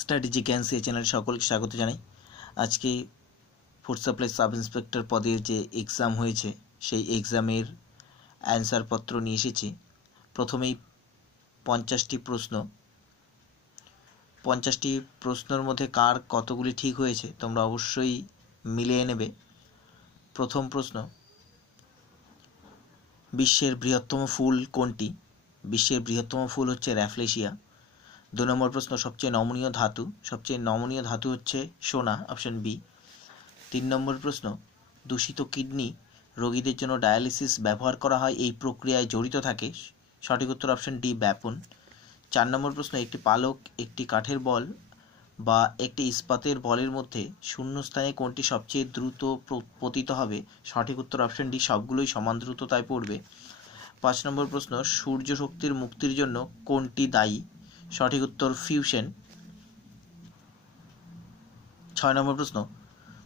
Strategy জ্ঞানসি চ্যানেলে সকলকে স্বাগত জানাই। আজকে ফুড সাপ্লাই সাব ইন্সপেক্টর পদের যে এক্সাম হয়েছে সেই এক্সামের অ্যান্সারপত্র নিয়ে এসেছি। প্রথমেই 50টি প্রশ্ন। 50টি প্রশ্নের মধ্যে কার কতগুলি ঠিক হয়েছে তোমরা অবশ্যই মিলিয়ে নেবে। প্রথম প্রশ্ন, বিশ্বের বৃহত্তম ফুল কোনটি? বিশ্বের বৃহত্তম ফুল হচ্ছে র্যাফলেশিয়া। 2 নম্বর প্রশ্ন, সবচেয়ে নমনীয় ধাতু? সবচেয়ে নমনীয় ধাতু হচ্ছে সোনা, অপশন বি। 3 নম্বর প্রশ্ন, দূষিত কিডনি রোগীদের জন্য ডায়ালিসিস ব্যবহার করা হয়, এই প্রক্রিয়ায় জড়িত থাকে? সঠিক উত্তর অপশন ডি, ব্যাপন। 4 নম্বর প্রশ্ন, একটি পালক, একটি কাঠের বল বা একটি ইস্পাতের বলের মধ্যে শূন্যস্থানে কোনটি সবচেয়ে দ্রুত পতিত হবে? সঠিক উত্তর অপশন ডি, সবগুলোই সমান দ্রুততায় পড়বে। 5 নম্বর প্রশ্ন, সূর্য শক্তির মুক্তির জন্য কোনটি দায়ী? সঠিক উত্তর ফিউশন। 6 নম্বর প্রশ্ন,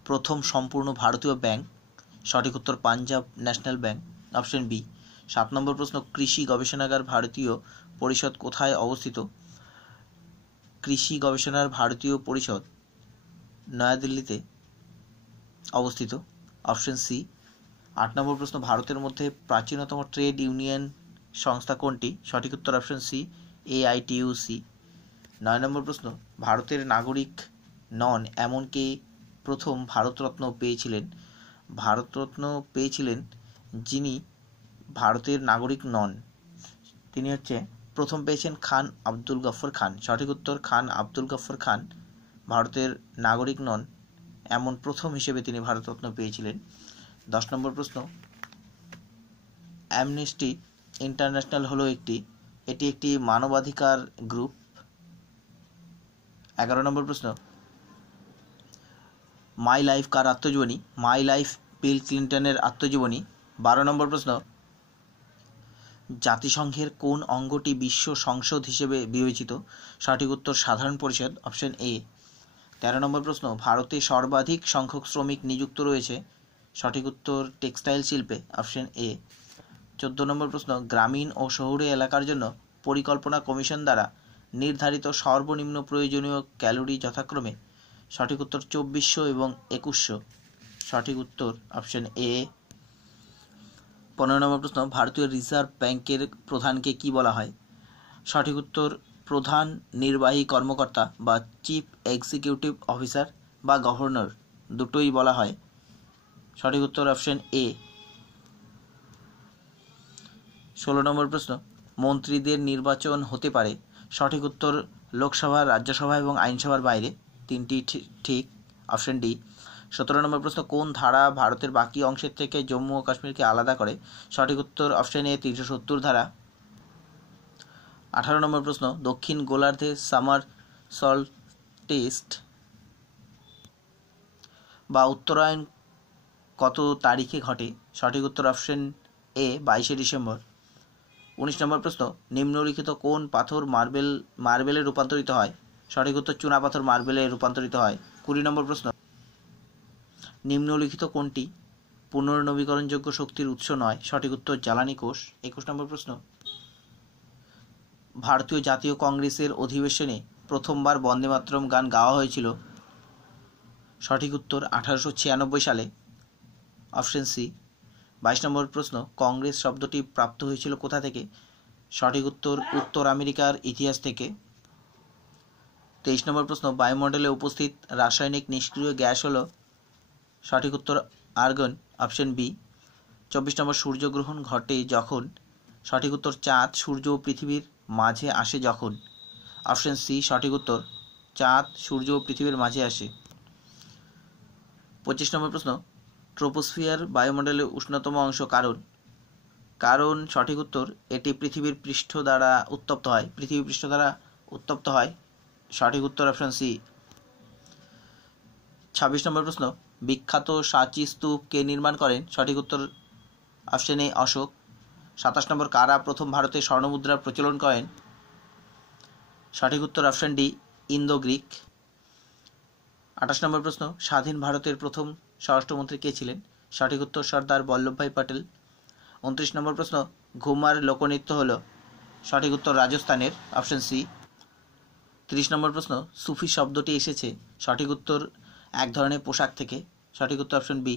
প্রথম সম্পূর্ণ ভারতীয় ব্যাংক? সঠিক উত্তর Punjab National Bank, option B. 7 number প্রশ্ন, কৃষি গবেষণাগার ভারতীয় পরিষদ কোথায় অবস্থিত? কৃষি গবেষণার ভারতীয় পরিষদ নয়াদিল্লিতে অবস্থিত, অপশন সি। 8 নম্বর প্রশ্ন, ভারতের মধ্যে প্রাচীনতম ট্রেড ইউনিয়ন সংস্থা কোনটি? সঠিক উত্তর অপশন সি, AITUC। 9 নম্বর প্রশ্ন, ভারতের নাগরিক নন এমন কে প্রথম ভারতরত্ন পেয়েছিলেন? ভারতরত্ন পেয়েছিলেন যিনি ভারতের নাগরিক নন, তিনি হচ্ছে প্রথম পেয়েছেন খান আব্দুল গফর খান। সঠিক উত্তর খান আব্দুল গফর খান ভারতের নাগরিক নন এমন প্রথম হিসেবে তিনি ভারতরত্ন পেয়েছিলেন। 10 নম্বর প্রশ্ন, অ্যামনেস্টি ইন্টারন্যাশনাল হলো এটি একটি মানবাধিকার গ্রুপ। 11 নম্বর প্রশ্ন, মাই লাইফ কার আত্মজীবনী? মাই লাইফ বিল ক্লিন্টনের আত্মজীবনী। 12 নম্বর প্রশ্ন, জাতিসংঘের কোন অঙ্গটি বিশ্ব সংসদ হিসেবে বিবেচিত? সঠিক উত্তর সাধারণ পরিষদ, অপশন এ। 13 নম্বর প্রশ্ন, ভারতে সর্বাধিক সংখ্যক শ্রমিক নিযুক্ত রয়েছে? সঠিক উত্তর টেক্সটাইল শিল্পে, অপশন এ। 14 নম্বর প্রশ্ন, গ্রামীণ ও শহুরে এলাকার জন্য পরিকল্পনা কমিশন দ্বারা নির্ধারিত সর্বনিম্ন প্রয়োজনীয় ক্যালোরি যথাক্রমে? সঠিক উত্তর 2400 এবং 2100, সঠিক উত্তর অপশন এ। 15 নম্বর প্রশ্ন, ভারতীয় রিজার্ভ ব্যাংকের প্রধানকে কি বলা হয়? সঠিক উত্তর প্রধান নির্বাহী কর্মকর্তা বা চিফ এক্সিকিউটিভ অফিসার বা গভর্নর, দুটোই বলা হয়। সঠিক উত্তর অপশন এ। 16 নম্বর প্রশ্ন, মন্ত্রীদের নির্বাচন হতে পারে? সঠিক উত্তর লোকসভা, রাজ্যসভা এবং আইনসভার বাইরে, তিনটি ঠিক, অপশন ডি। 17 নম্বর প্রশ্ন, কোন ধারা ভারতের বাকি অংশের থেকে জম্মু ও কাশ্মীরকে আলাদা করে? সঠিক উত্তর অপশন এ, 370 ধারা। 18 নম্বর প্রশ্ন, দক্ষিণ গোলার্ধে সামার সলস্টিস বা উত্তরায়ণ কত তারিখে ঘটে? সঠিক উত্তর অপশন এ, 22শে ডিসেম্বর। 19 নম্বর প্রশ্ন, নিম্নলিখিত কোন পাথর মার্বেলে রূপান্তরিত হয়? সঠিক উত্তর চুনাপাথর মার্বেলে রূপান্তরিত হয়। 20 নম্বর প্রশ্ন, নিম্নলিখিত কোনটি পুনর্নবীকরণযোগ্য শক্তির উৎস নয়? সঠিক উত্তর জ্বালানি কোষ। 21 নম্বর প্রশ্ন, ভারতীয় জাতীয় কংগ্রেসের অধিবেশনে প্রথমবার বন্দে মাতরম গান গাওয়া হয়েছিল? সঠিক উত্তর 1896 সালে, অপশন সি। 22 নম্বর প্রশ্ন, কংগ্রেস শব্দটি প্রাপ্ত হয়েছিল কোথা থেকে? সঠিক উত্তর উত্তর আমেরিকার ইতিহাস থেকে। 23 নম্বর প্রশ্ন, বায়ুমণ্ডলে উপস্থিত রাসায়নিক নিষ্ক্রিয় গ্যাস হল? সঠিক উত্তর আর্গন, অপশন বি। 24 নম্বর, সূর্যগ্রহণ ঘটে যখন? সঠিক উত্তর চাঁদ সূর্য ও পৃথিবীর মাঝে আসে যখন, অপশন সি। সঠিক উত্তর চাঁদ সূর্য ও পৃথিবীর মাঝে আসে। 25 নম্বর প্রশ্ন, ট্রোপোস্ফিয়ার বায়ুমণ্ডলের উষ্ণতম অংশ কারণ সঠিক উত্তর এটি পৃথিবীর পৃষ্ঠ দ্বারা উত্তপ্ত হয়, সঠিক উত্তর অপশন সি। 26 নম্বর প্রশ্ন, বিখ্যাত সাঁচি স্তূপ কে নির্মাণ করেন? সঠিক উত্তর অপশন এ, অশোক। 27 নম্বর, কারা প্রথম ভারতে স্বর্ণমুদ্রার প্রচলন করেন? সঠিক উত্তর অপশন ডি, ইন্দো গ্রিক। 28 নম্বর প্রশ্ন, স্বাধীন ভারতের প্রথম স্বরাষ্ট্রমন্ত্রী কে ছিলেন? সঠিক উত্তর সর্দার বল্লভভাই প্যাটেল। 29 নম্বর প্রশ্ন, ঘুমার লোকনৃত্য হল? সঠিক উত্তর রাজস্থানের, অপশন সি। 30 নম্বর প্রশ্ন, সুফি শব্দটি এসেছে, সঠিক উত্তর এক ধরনের পোশাক থেকে, সঠিক উত্তর অপশন বি।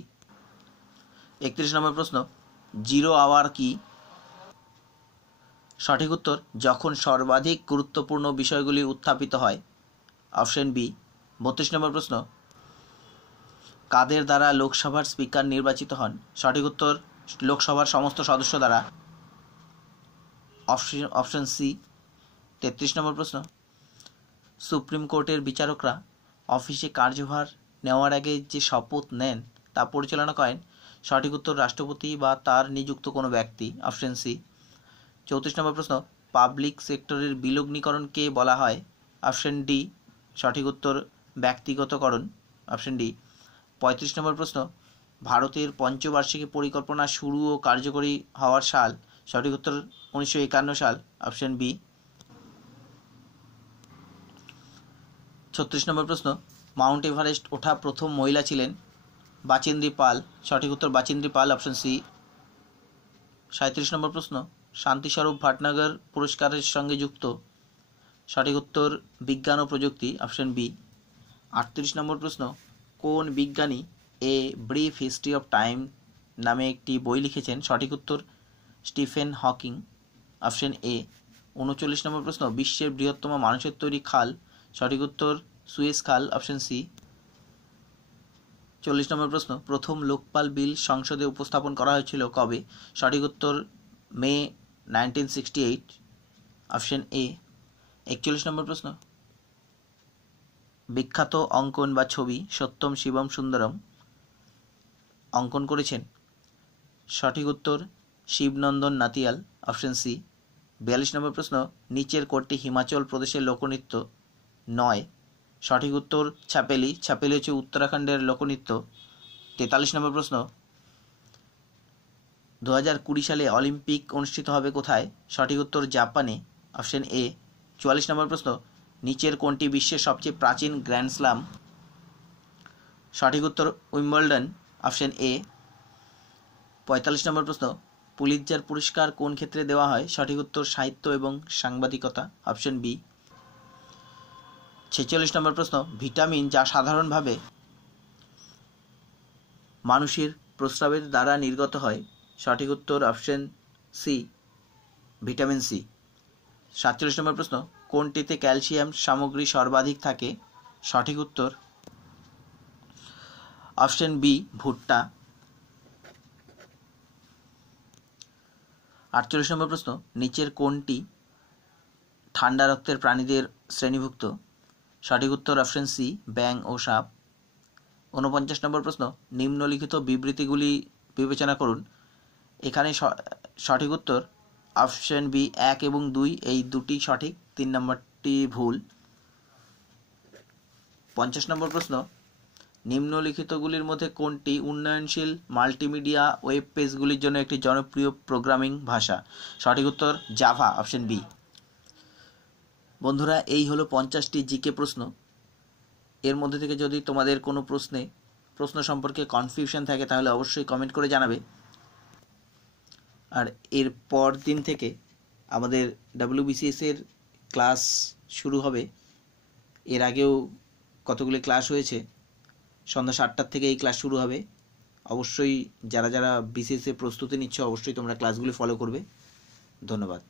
31 নম্বর প্রশ্ন, জিরো আওয়ার কি, সঠিক উত্তর যখন সর্বাধিক গুরুত্বপূর্ণ বিষয়গুলি উত্থাপিত হয়, অপশন বি। 32 নম্বর প্রশ্ন, কাদের দ্বারা লোকসভার স্পিকার নির্বাচিত হন, সঠিক উত্তর লোকসভার সমস্ত সদস্য দ্বারা, অপশন সি। 33 নম্বর প্রশ্ন, সুপ্রিম কোর্টের বিচারকরা অফিসে কার্যভার নেওয়ার আগে যে শপথ নেন তা পরিচালনা করেন, সঠিক উত্তর রাষ্ট্রপতি বা তার নিযুক্ত কোনো ব্যক্তি, অপশন সি। 34 নম্বর প্রশ্ন, পাবলিক সেক্টরের বিলগ্নীকরণকে বলা হয়, অপশন ডি, সঠিক উত্তর ব্যক্তিগতকরণ, অপশন ডি। 35 নম্বর প্রশ্ন, ভারতের পঞ্চবার্ষিকী পরিকল্পনা শুরু ও কার্যকরী হওয়ার সাল, সঠিক উত্তর 1951 সাল, অপশন বি। 36 নম্বর প্রশ্ন, মাউন্ট এভারেস্ট ওঠা প্রথম মহিলা ছিলেন, বাচেন্দ্রী পাল, সঠিক উত্তর বাচেন্দ্রী পাল, অপশন সি। 37 নম্বর প্রশ্ন, শান্তিস্বরূপ ভাটনাগর পুরস্কারের সঙ্গে যুক্ত, সঠিক উত্তর বিজ্ঞান ও প্রযুক্তি, অপশন বি। 38 নম্বর প্রশ্ন, কোন বিজ্ঞানী a brief history of time নামে একটি বই লিখেছেন, সঠিক উত্তর স্টিফেন হকিং, অপশন এ। 39 নম্বর প্রশ্ন, বিশ্বের বৃহত্তম মানুষের তৈরি খাল, সঠিক উত্তর সুয়েজ খাল, অপশন সি। 40 নম্বর প্রশ্ন, প্রথম লোকপাল বিল সংসদে উপস্থাপন করা হয়েছিল কবে, সঠিক উত্তর মে 1968, অপশন এ। 41 নম্বর প্রশ্ন, বিখ্যাত অঙ্কন বা ছবি সত্যম শিবম সুন্দরম অঙ্কন করেছেন, সঠিক উত্তর শিবনন্দন নাতিয়াল, অপশন সি। 42 নম্বর প্রশ্ন, নিচের কোনটি হিমাচল প্রদেশের লোকনৃত্য নয়, সঠিক উত্তর ছাপেলি, ছাপেলি হচ্ছে উত্তরাখণ্ডের লোকনৃত্য। 43 নম্বর প্রশ্ন, 2020 সালে অলিম্পিক অনুষ্ঠিত হবে কোথায়, সঠিক উত্তর জাপানে, অপশন এ। 44 নম্বর প্রশ্ন, নিচের কোনটি বিশ্বের সবচেয়ে প্রাচীন গ্র্যান্ড স্লাম, সঠিক উত্তর উইম্বলডন, অপশন এ। 45 নম্বর প্রশ্ন, পুলিৎজার পুরস্কার কোন ক্ষেত্রে দেওয়া হয়, সঠিক উত্তর সাহিত্য এবং সাংবাদিকতা, অপশন বি। 46 নম্বর প্রশ্ন, ভিটামিন যা সাধারণভাবে মানুষের প্রস্রাবের দ্বারা নির্গত হয়, সঠিক উত্তর অপশন সি, ভিটামিন সি। 47 নম্বর প্রশ্ন, কোনটিতে ক্যালসিয়াম সামগ্রী সর্বাধিক থাকে, সঠিক উত্তর অপশন বি, ভুট্টা। 48 নম্বর প্রশ্ন, নিচের কোনটি ঠান্ডা রক্তের প্রাণীদের শ্রেণীভুক্ত, সঠিক উত্তর অপশন সি, ব্যাঙ ও সাপ। 49 নম্বর প্রশ্ন, নিম্নলিখিত বিবৃতিগুলি বিবেচনা করুন, এখানে সঠিক উত্তর অপশন বি 1 এবং 2, এই দুটি সঠিক, 3 নম্বরটি ভুল। 50 নম্বর প্রশ্ন, নিম্নলিখিতগুলির মধ্যে কোনটি উন্নয়নশীল মাল্টিমিডিয়া ওয়েব পেজগুলির জন্য একটি জনপ্রিয় প্রোগ্রামিং ভাষা, সঠিক উত্তর জাভা, অপশন বি। বন্ধুরা, এই হলো 50টি জিকে প্রশ্ন। এর মধ্যে থেকে যদি তোমাদের কোনো প্রশ্ন সম্পর্কে কনফিউশন থাকে তাহলে অবশ্যই কমেন্ট করে জানাবে। আর এর পর দিন থেকে আমাদের WBCS এর ক্লাস শুরু হবে। এর আগেও কতগুলি ক্লাস হয়েছে, সন্ধ্যা 7টার থেকে এই ক্লাস শুরু হবে। অবশ্যই যারা যারা BCS এর প্রস্তুতি নিচ্ছ অবশ্যই তোমরা ক্লাসগুলি ফলো করবে। ধন্যবাদ।